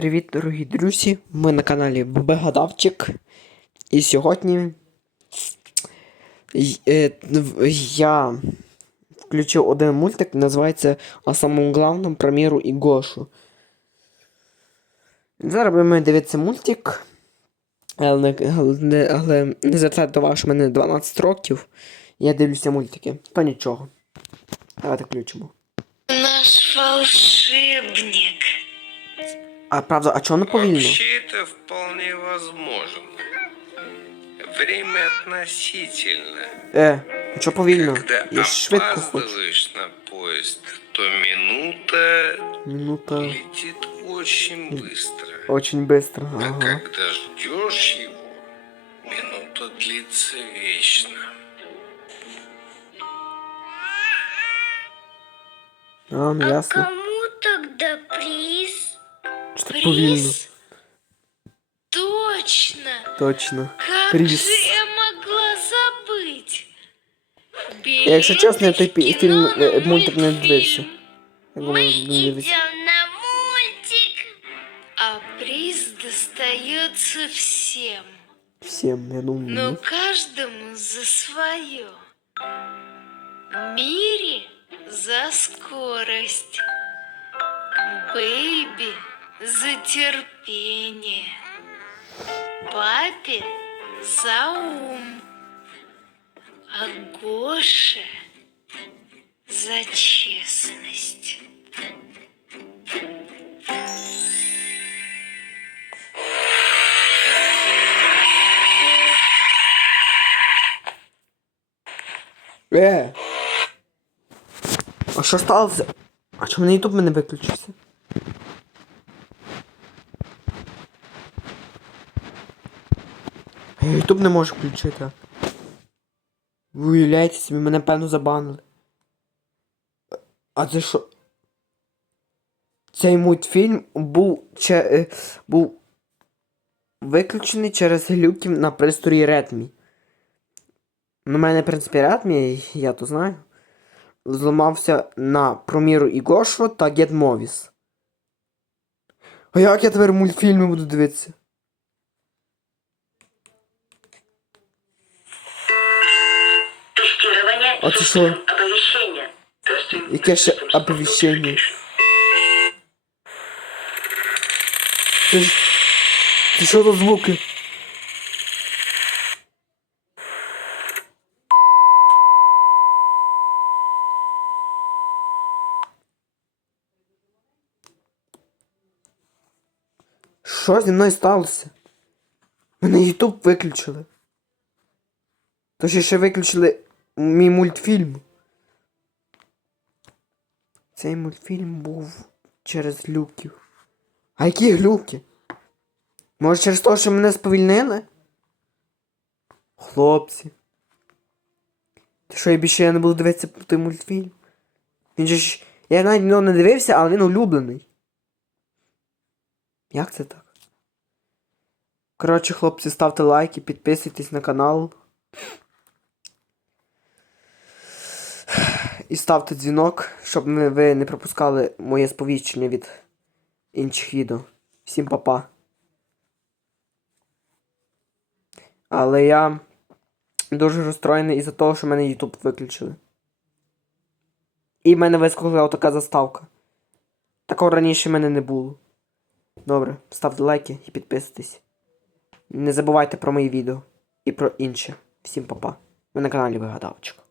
Привіт, дорогі друзі! Ми на каналі Бегадавчик. І сьогодні е, я включив один мультик, називається О самому главному про і Гошу. Зараз будемо дивитися мультик. Але не, але не, звертайте увагу, що в мене 12 років. Я дивлюся мультики. То нічого. Давайте включимо. Наш волшебник. А правда, а чого не повільно? Вообще это вполне возможно. Время относительно. Е, а чого повільно? Когда Я опаздываешь на поезд, то минута Минута. летит очень быстро. Очень быстро. А Ага. когда ждешь его, минута длится вечно. А, ну ясно. Кому тогда приз? Що так повільно? Приз? Точно. Точно. Как Приз. же я могла забыть? Я, якщо чесно, я той Билетики пі- фільм, на е, мультик не мультфильм. дивився. Я Мы думаю, не дивився. идем на мультик. А приз достается всем. Всім, я думаю. Но ні. каждому за свое. Мире за скорость. Бэйби за терпение. Папе за ум. А Гоше за честность. Е! А що сталося? А чому на ютуб мене виключився? Я ютуб не можу включити. Ви уявляєте собі, мене певно забанили. А це що? Цей мультфільм був че, е, був виключений через глюків на пристрої Redmi. Ну, в мене, в принципі, Redmi, я то знаю. Зламався на Проміру і Гошу та Movies. А як я тепер мультфільми буду дивитися? А ты систем что? оповещения. Яке ще оповіщення? Це ж... Це що за звуки? Що зі мною сталося? Мене Ютуб виключили. То ще ще виключили мій мультфільм. Цей мультфільм був через глюків. А які глюки? Може через те, що мене сповільнили? Хлопці. Ти що я більше я не буду дивитися той мультфільм? Він же ж. Я навіть нього не дивився, але він улюблений. Як це так? Коротше, хлопці, ставте лайки, підписуйтесь на канал. І ставте дзвінок, щоб ви не пропускали моє сповіщення від інших відео. Всім па-па. Але я дуже розстроєний із-за того, що мене YouTube виключили. І в мене вискочила така заставка. Такого раніше в мене не було. Добре, ставте лайки і підписуйтесь. Не забувайте про мої відео і про інше. Всім па-па. Ви на каналі Вигадавчик.